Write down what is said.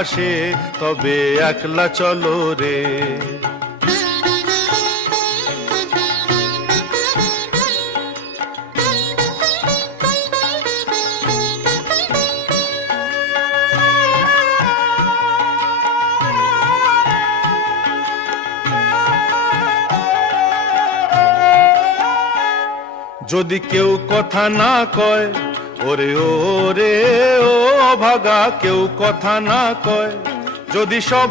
আসে তবে একলা চলো রে। যদি কেউ কথা না কয় ওরে ওরে ও ভাগা কেউ কথা না কয়। যদি সব